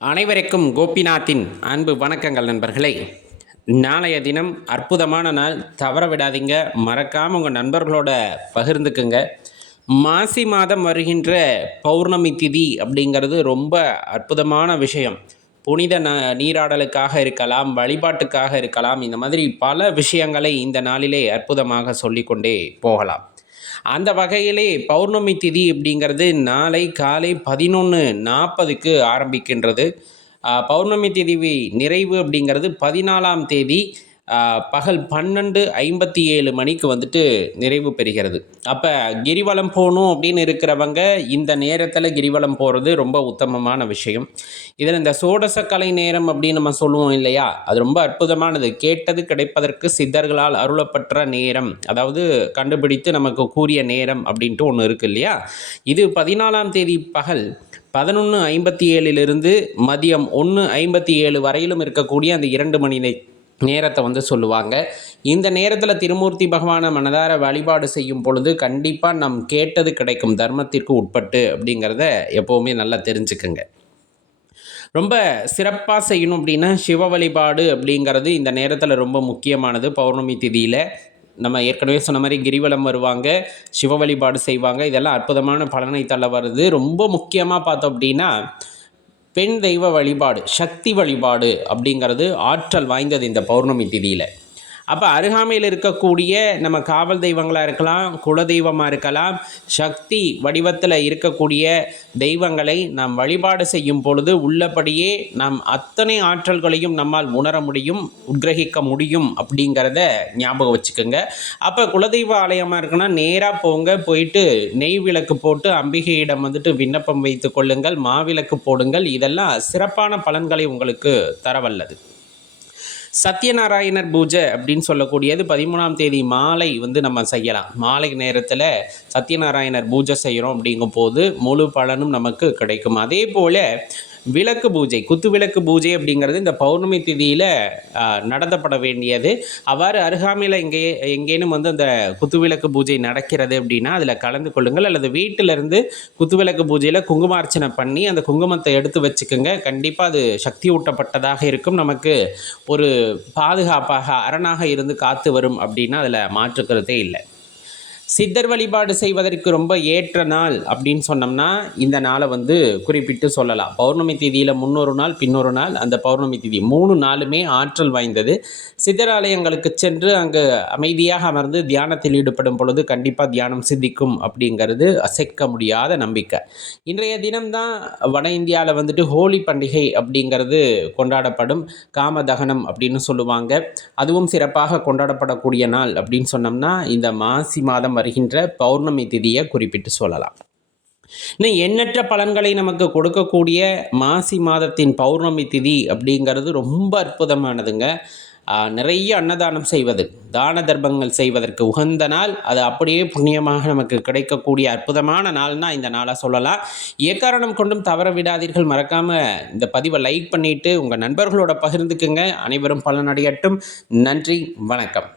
அனைவருக்கும் கோபிநாத்தின் அன்பு வணக்கங்கள் நண்பர்களே. நாளைய தினம் அற்புதமான நாள். தவற விடாதீங்க. மறக்காமல் உங்கள் நண்பர்களோட பகிர்ந்துக்குங்க. மாசி மாதம் வருகின்ற பௌர்ணமி திதி அப்படிங்கிறது ரொம்ப அற்புதமான விஷயம். புனித ந நீராடலுக்காக இருக்கலாம் வழிபாட்டுக்காக இருக்கலாம். இந்த மாதிரி பல விஷயங்களை இந்த நாளிலே அற்புதமாக சொல்லிக்கொண்டே போகலாம். அந்த வகையிலே பௌர்ணமி திதி அப்படிங்கிறது நாளை காலை பதினொன்று நாற்பதுக்கு ஆரம்பிக்கின்றது. பௌர்ணமி திதி நிறைவு அப்படிங்கிறது பதினாலாம் தேதி. பகல் பன்னெண்டு ஐம்பத்தி ஏழு மணிக்கு வந்துட்டு நிறைவு பெறுகிறது. அப்போ கிரிவலம் போகணும் அப்படின்னு இருக்கிறவங்க இந்த நேரத்தில் கிரிவலம் போகிறது ரொம்ப உத்தமமான விஷயம். இதில் இந்த சோடசக்கலை நேரம் அப்படின்னு நம்ம சொல்லுவோம் இல்லையா? அது ரொம்ப அற்புதமானது. கேட்டது கிடைப்பதற்கு சித்தர்களால் அருளப்பட்ட நேரம். அதாவது கண்டுபிடித்து நமக்கு கூறிய நேரம் அப்படின்ட்டு ஒன்று இருக்குது இல்லையா? இது பதினாலாம் தேதி பகல் பதினொன்று ஐம்பத்தி ஏழிலிருந்து மதியம் ஒன்று ஐம்பத்தி ஏழு வரையிலும் இருக்கக்கூடிய அந்த இரண்டு மணி நேரத்தை வந்து சொல்லுவாங்க. இந்த நேரத்தில் திருமூர்த்தி பகவானை மனதார வழிபாடு செய்யும் பொழுது கண்டிப்பாக நம் கேட்டது கிடைக்கும் தர்மத்திற்கு உட்பட்டு அப்படிங்கிறத எப்போவுமே நல்லா தெரிஞ்சுக்குங்க. ரொம்ப சிறப்பாக செய்யணும் அப்படின்னா சிவ வழிபாடு அப்படிங்கிறது இந்த நேரத்தில் ரொம்ப முக்கியமானது. பௌர்ணமி திதியில் நம்ம ஏற்கனவே சொன்ன மாதிரி கிரிவலம் வருவாங்க சிவ வழிபாடு செய்வாங்க. இதெல்லாம் அற்புதமான பலனை தள்ள வருது. ரொம்ப முக்கியமாக பார்த்தோம் அப்படின்னா பெண் தெய்வ வழிபாடு சக்தி வழிபாடு அப்படிங்கிறது ஆற்றல் வாய்ந்தது இந்த பௌர்ணமி திதியில். அப்போ அருகாமையில் இருக்கக்கூடிய நம்ம காவல் தெய்வங்களாக இருக்கலாம் குல தெய்வமாக இருக்கலாம் சக்தி வடிவத்தில் இருக்கக்கூடிய தெய்வங்களை நாம் வழிபாடு செய்யும் பொழுது உள்ளபடியே நாம் அத்தனை ஆற்றல்களையும் நம்மால் உணர முடியும் உத்கிரகிக்க முடியும் அப்படிங்கிறத ஞாபகம் வச்சுக்கோங்க. அப்போ குலதெய்வ ஆலயமாக இருக்குன்னா நேராக போங்க போயிட்டு நெய் விளக்கு போட்டு அம்பிகையிடம் வந்துட்டு விண்ணப்பம் வைத்து கொள்ளுங்கள் மாவிளக்கு போடுங்கள். இதெல்லாம் சிறப்பான பலன்களை உங்களுக்கு தரவல்லது. சத்யநாராயணர் பூஜை அப்படின்னு சொல்லக்கூடியது பதிமூணாம் தேதி மாலை வந்து நம்ம செய்யலாம். மாலை நேரத்தில் சத்யநாராயணர் பூஜை செய்கிறோம் அப்படிங்கும் போது முழு பலனும் நமக்கு கிடைக்கும். அதே போல் விளக்கு பூஜை குத்து விளக்கு பூஜை அப்படிங்கிறது இந்த பௌர்ணமி திதியில் நடத்தப்பட வேண்டியது. அவ்வாறு அருகாமையில் எங்கே எங்கேனும் வந்து அந்த குத்துவிளக்கு பூஜை நடக்கிறது அப்படின்னா அதில் கலந்து கொள்ளுங்கள். அல்லது வீட்டிலிருந்து குத்துவிளக்கு பூஜையில் குங்குமார்ச்சனை பண்ணி அந்த குங்குமத்தை எடுத்து வச்சுக்கோங்க. கண்டிப்பாக அது சக்தி ஊட்டப்பட்டதாக இருக்கும். நமக்கு ஒரு பாதுகாப்பாக அரணாக இருந்து காத்து வரும் அப்படின்னா அதில் மாற்றுக்கிறதே இல்லை. சித்தர் வழிபாடு செய்வதற்கு ரொம்ப ஏற்ற நாள் அப்படின்னு சொன்னோம்னா இந்த நாளை வந்து குறிப்பிட்டு சொல்லலாம். பௌர்ணமி திதியில் முன்னொரு நாள் பின்னொரு நாள் அந்த பௌர்ணமி திதி மூணு நாளுமே ஆற்றல் வாய்ந்தது. சித்தராலயங்களுக்கு சென்று அங்கு அமைதியாக அமர்ந்து தியானத்தில் ஈடுபடும் பொழுது கண்டிப்பாக தியானம் சித்திக்கும் அப்படிங்கிறது அசைக்க முடியாத நம்பிக்கை. இன்றைய தினம்தான் வட இந்தியாவில் வந்துட்டு ஹோலி பண்டிகை அப்படிங்கிறது கொண்டாடப்படும். காமதகனம் அப்படின்னு சொல்லுவாங்க. அதுவும் சிறப்பாக கொண்டாடப்படக்கூடிய நாள் அப்படின்னு சொன்னோம்னா இந்த மாசி மாதம் வருகின்ற பௌர்ணமி திதியை குறிப்பிட்டு சொல்லலாம். இன்னும் எண்ணற்ற பலன்களை நமக்கு கொடுக்கக்கூடிய மாசி மாதத்தின் பௌர்ணமி திதி அப்படிங்கிறது ரொம்ப அற்புதமானதுங்க. நிறைய அன்னதானம் செய்வது தான தர்மங்கள் செய்வதற்கு உகந்த நாள். அது அப்படியே புண்ணியமாக நமக்கு கிடைக்கக்கூடிய அற்புதமான நாள்னால் இந்த நாளாக சொல்லலாம். எக்காரணம் கொண்டும் தவற விடாதீர்கள். மறக்காமல் இந்த பதிவை லைக் பண்ணிவிட்டு உங்கள் நண்பர்களோட பகிர்ந்துக்குங்க. அனைவரும் பலனடையட்டும். நன்றி வணக்கம்.